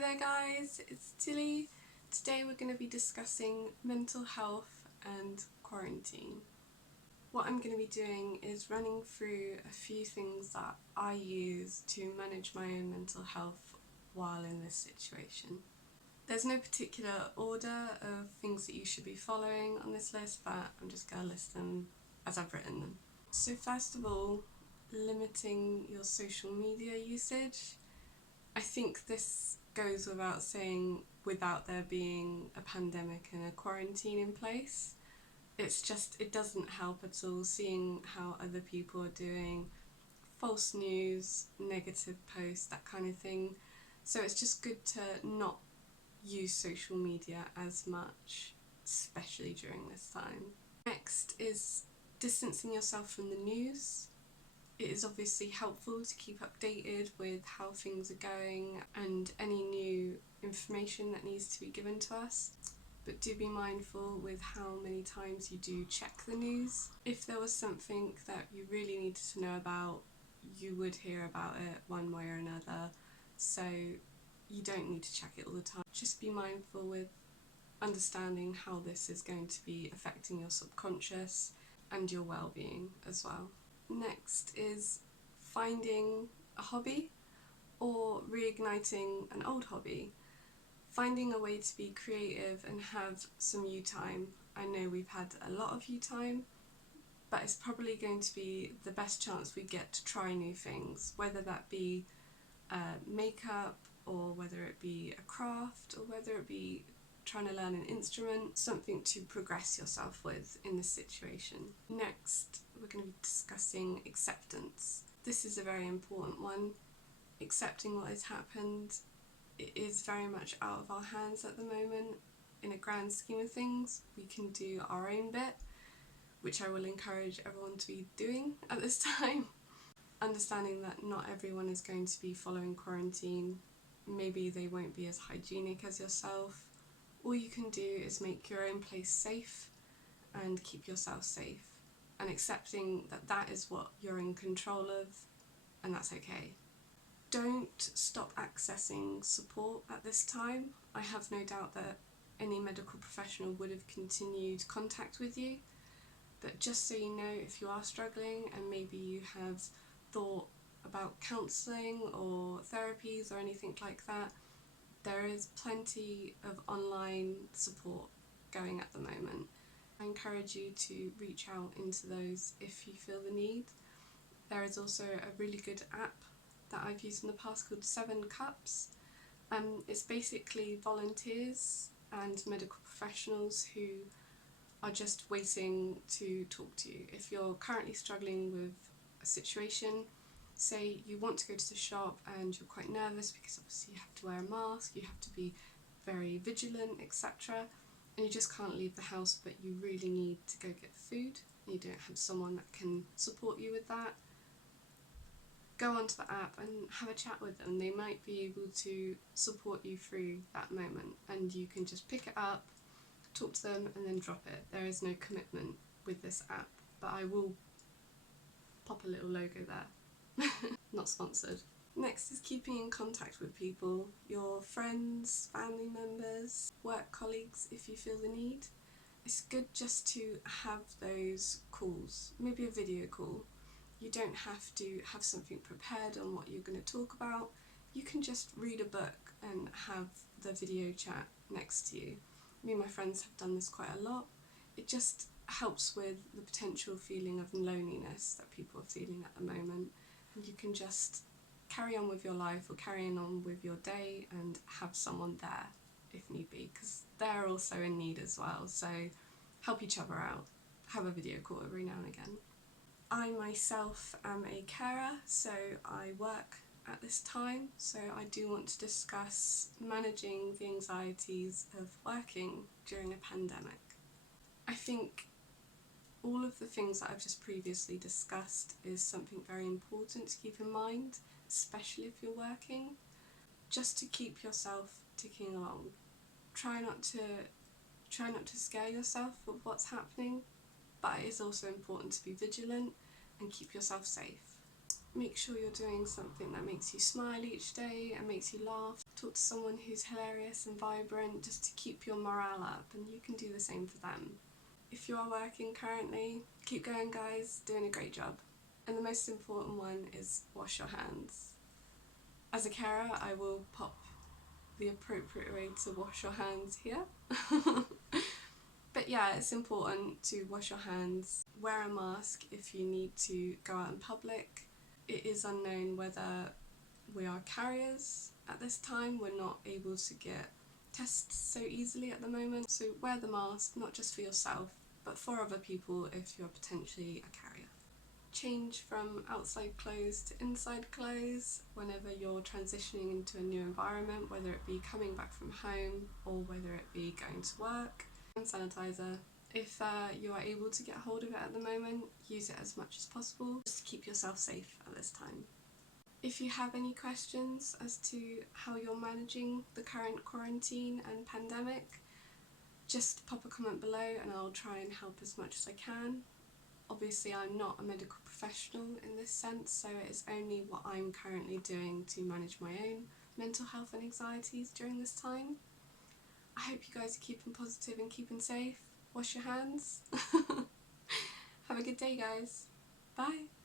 Hi there guys, it's Tilly. Today we're going to be discussing mental health and quarantine. What I'm going to be doing is running through a few things that I use to manage my own mental health while in this situation. There's no particular order of things that you should be following on this list, but I'm just going to list them as I've written them. So first of all, limiting your social media usage. I think this goes without saying without there being a pandemic and a quarantine in place. It doesn't help at all seeing how other people are doing, false news, negative posts, that kind of thing. So it's just good to not use social media as much, especially during this time. Next is distancing yourself from the news. It is obviously helpful to keep updated with how things are going and any new information that needs to be given to us, but do be mindful with how many times you do check the news. If there was something that you really needed to know about, you would hear about it one way or another, so you don't need to check it all the time. Just be mindful with understanding how this is going to be affecting your subconscious and your well-being as well. Next is finding a hobby or reigniting an old hobby. Finding a way to be creative and have some you time. I know we've had a lot of you time, but it's probably going to be the best chance we get to try new things, whether that be makeup or whether it be a craft or whether it be trying to learn an instrument, something to progress yourself with in this situation. Next, we're going to be discussing acceptance. This is a very important one. Accepting what has happened. It is very much out of our hands at the moment. In a grand scheme of things, we can do our own bit, which I will encourage everyone to be doing at this time. Understanding that not everyone is going to be following quarantine. Maybe they won't be as hygienic as yourself. All you can do is make your own place safe and keep yourself safe, and accepting that that is what you're in control of, and that's okay. Don't stop accessing support at this time. I have no doubt that any medical professional would have continued contact with you, but just so you know, if you are struggling and maybe you have thought about counselling or therapies or anything like that, there is plenty of online support going at the moment. I encourage you to reach out into those if you feel the need. There is also a really good app that I've used in the past called 7 Cups. It's basically volunteers and medical professionals who are just waiting to talk to you. If you're currently struggling with a situation, say you want to go to the shop and you're quite nervous because obviously you have to wear a mask, you have to be very vigilant, etc. and you just can't leave the house, but you really need to go get food and you don't have someone that can support you with that, go onto the app and have a chat with them. They might be able to support you through that moment, and you can just pick it up, talk to them and then drop it. There is no commitment with this app, but I will pop a little logo there. Not sponsored. Next is keeping in contact with people, your friends, family members, work colleagues if you feel the need. It's good just to have those calls, maybe a video call. You don't have to have something prepared on what you're going to talk about. You can just read a book and have the video chat next to you. Me and my friends have done this quite a lot. It just helps with the potential feeling of loneliness that people are feeling at the moment, and you can just carry on with your life or carrying on with your day and have someone there if need be, because they're also in need as well, so help each other out. Have a video call every now and again. I myself am a carer, so I work at this time, so I do want to discuss managing the anxieties of working during a pandemic. I think all of the things that I've just previously discussed is something very important to keep in mind, especially if you're working, just to keep yourself ticking along. Try not to scare yourself with what's happening, but it is also important to be vigilant and keep yourself safe. Make sure you're doing something that makes you smile each day and makes you laugh. Talk to someone who's hilarious and vibrant just to keep your morale up, and you can do the same for them. If you are working currently, keep going guys, doing a great job. And the most important one is wash your hands. As a carer, I will pop the appropriate way to wash your hands here. But yeah, it's important to wash your hands, wear a mask if you need to go out in public. It is unknown whether we are carriers at this time. We're not able to get tests so easily at the moment, so wear the mask, not just for yourself, but for other people if you're potentially a carrier. Change from outside clothes to inside clothes whenever you're transitioning into a new environment, whether it be coming back from home or whether it be going to work. Hand sanitizer. If you are able to get hold of it at the moment, use it as much as possible just to keep yourself safe at this time. If you have any questions as to how you're managing the current quarantine and pandemic, just pop a comment below and I'll try and help as much as I can. Obviously I'm not a medical professional in this sense, so it is only what I'm currently doing to manage my own mental health and anxieties during this time. I hope you guys are keeping positive and keeping safe. Wash your hands. Have a good day guys. Bye.